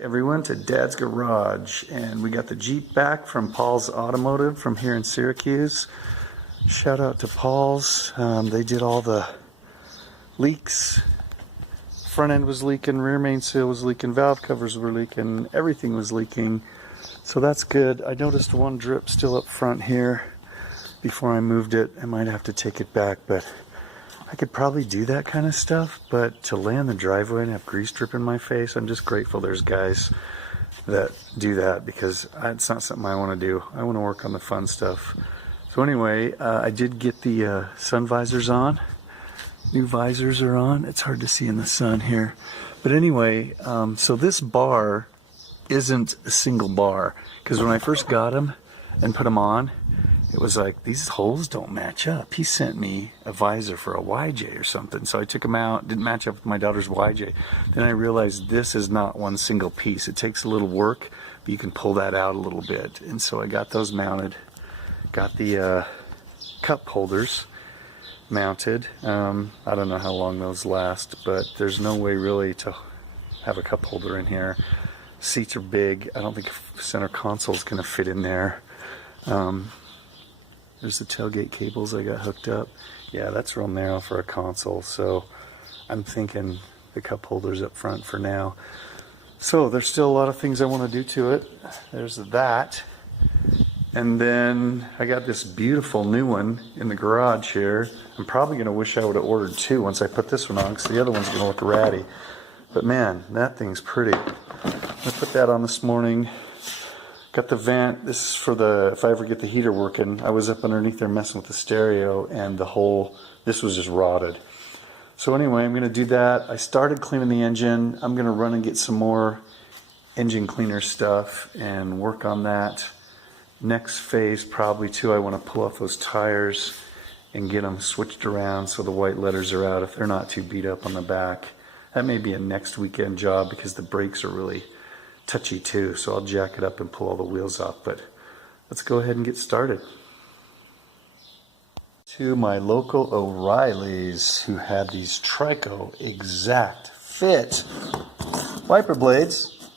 everyone, to Dad's Garage, and we got the Jeep back from Paul's Automotive from here in Syracuse. Shout out to Paul's. They did all the leaks. Front end was leaking, rear main seal was leaking, valve covers were leaking, everything was leaking. So that's good. I noticed one drip still up front here. Before I moved it, I might have to take it back, but I could probably do that kind of stuff, but to lay in the driveway and have grease drip in my face, I'm just grateful there's guys that do that, because it's not something I want to do. I want to work on the fun stuff. So anyway, I did get the sun visors on. New visors are on. It's hard to see in the sun here. But anyway, so this bar isn't a single bar, because when I first got them and put them on, it was like, these holes don't match up. He sent me a visor for a YJ or something. So I took them out, didn't match up with my daughter's YJ. Then I realized this is not one single piece. It takes a little work, but you can pull that out a little bit. And so I got those mounted. Got the cup holders mounted. I don't know how long those last, but there's no way really to have a cup holder in here. Seats are big. I don't think a center console is going to fit in there. There's the tailgate cables I got hooked up. Yeah, that's real narrow for a console, so I'm thinking the cup holders up front for now. So there's still a lot of things I want to do to it. There's that. And then I got this beautiful new one in the garage here. I'm probably going to wish I would have ordered two once I put this one on, because the other one's going to look ratty. But man, that thing's pretty. I put that on this morning. Got the vent. This is for the, if I ever get the heater working. I was up underneath there messing with the stereo, and the whole, this was just rotted. So anyway, I'm going to do that. I started cleaning the engine. I'm going to run and get some more engine cleaner stuff and work on that. Next phase probably too, I want to pull off those tires and get them switched around so the white letters are out if they're not too beat up on the back. That may be a next weekend job, because the brakes are really touchy too, so I'll jack it up and pull all the wheels off. But let's go ahead and get started. To my local O'Reilly's, who had these Trico exact fit wiper blades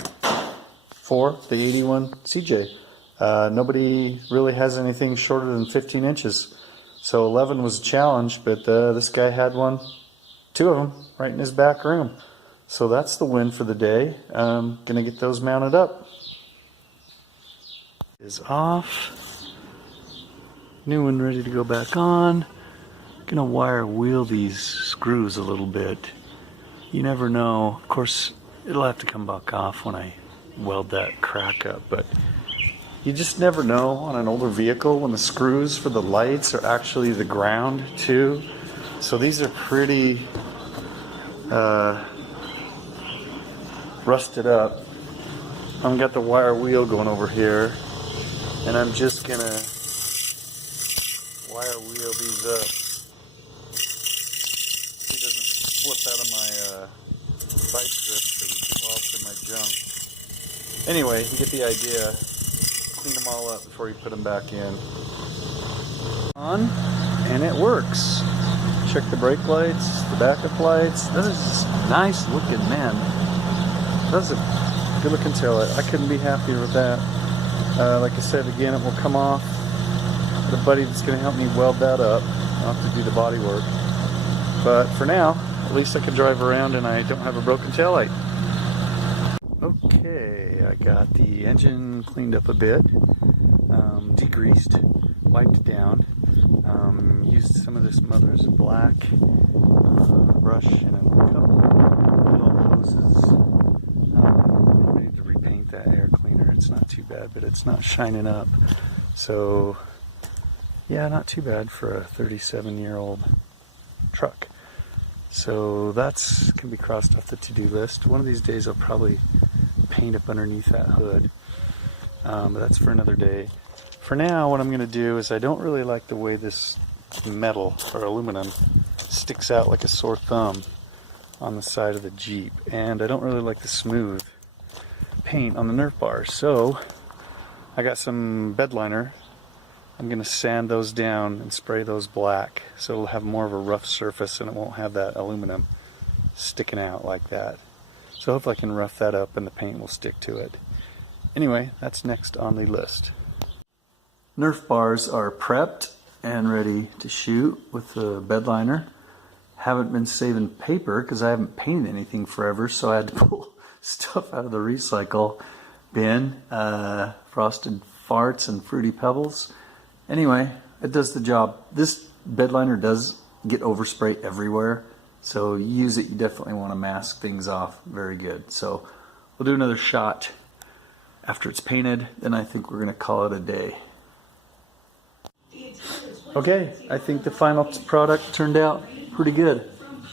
for the 81 CJ. Nobody really has anything shorter than 15 inches, so 11 was a challenge, but this guy had one, two of them right in his back room. So that's the win for the day. Gonna get those mounted up. Is off. New one ready to go back on. Gonna wire wheel these screws a little bit. You never know. Of course, it'll have to come back off when I weld that crack up, but you just never know on an older vehicle when the screws for the lights are actually the ground too. So these are pretty rusted up. I've got the wire wheel going over here, and I'm just gonna wire wheel these up so it doesn't slip out of my vice grip and fall to my junk. Anyway, you get the idea. Clean them all up before you put them back in. On, and it works. Check the brake lights, the backup lights. That is nice looking, man. That's a good looking taillight. I couldn't be happier with that. Like I said, again, it will come off. The buddy that's going to help me weld that up. I'll have to do the body work. But for now, at least I can drive around and I don't have a broken taillight. Okay, I got the engine cleaned up a bit, degreased, wiped down, used some of this Mother's Black brush and a couple little hoses. I need to repaint that air cleaner. It's not too bad, but it's not shining up. So, yeah, not too bad for a 37-year-old truck. So that's can be crossed off the to-do list. One of these days I'll probably paint up underneath that hood. But that's for another day. For now, what I'm going to do is, I don't really like the way this metal or aluminum sticks out like a sore thumb on the side of the Jeep, and I don't really like the smooth paint on the Nerf bars. So I got some bed liner. I'm going to sand those down and spray those black, so it'll have more of a rough surface and it won't have that aluminum sticking out like that. So hopefully I can rough that up and the paint will stick to it. Anyway, that's next on the list. Nerf bars are prepped and ready to shoot with the bed liner. Haven't been saving paper because I haven't painted anything forever, so I had to pull stuff out of the recycle bin. Frosted farts and fruity pebbles. Anyway, it does the job. This bed liner does get overspray everywhere, so you use it, you definitely want to mask things off very good. So we'll do another shot after it's painted, then I think we're going to call it a day. Okay, I think the final product turned out pretty good.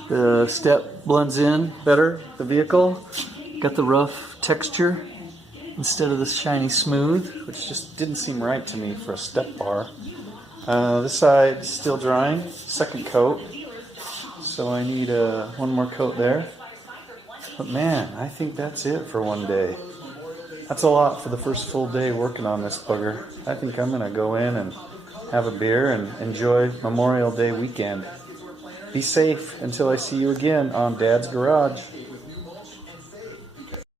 The step blends in better, the vehicle. Got the rough texture instead of the shiny smooth, which just didn't seem right to me for a step bar. This side is still drying, second coat. So I need one more coat there. But man, I think that's it for one day. That's a lot for the first full day working on this bugger. I think I'm going to go in and have a beer and enjoy Memorial Day weekend. Be safe until I see you again on Dad's Garage.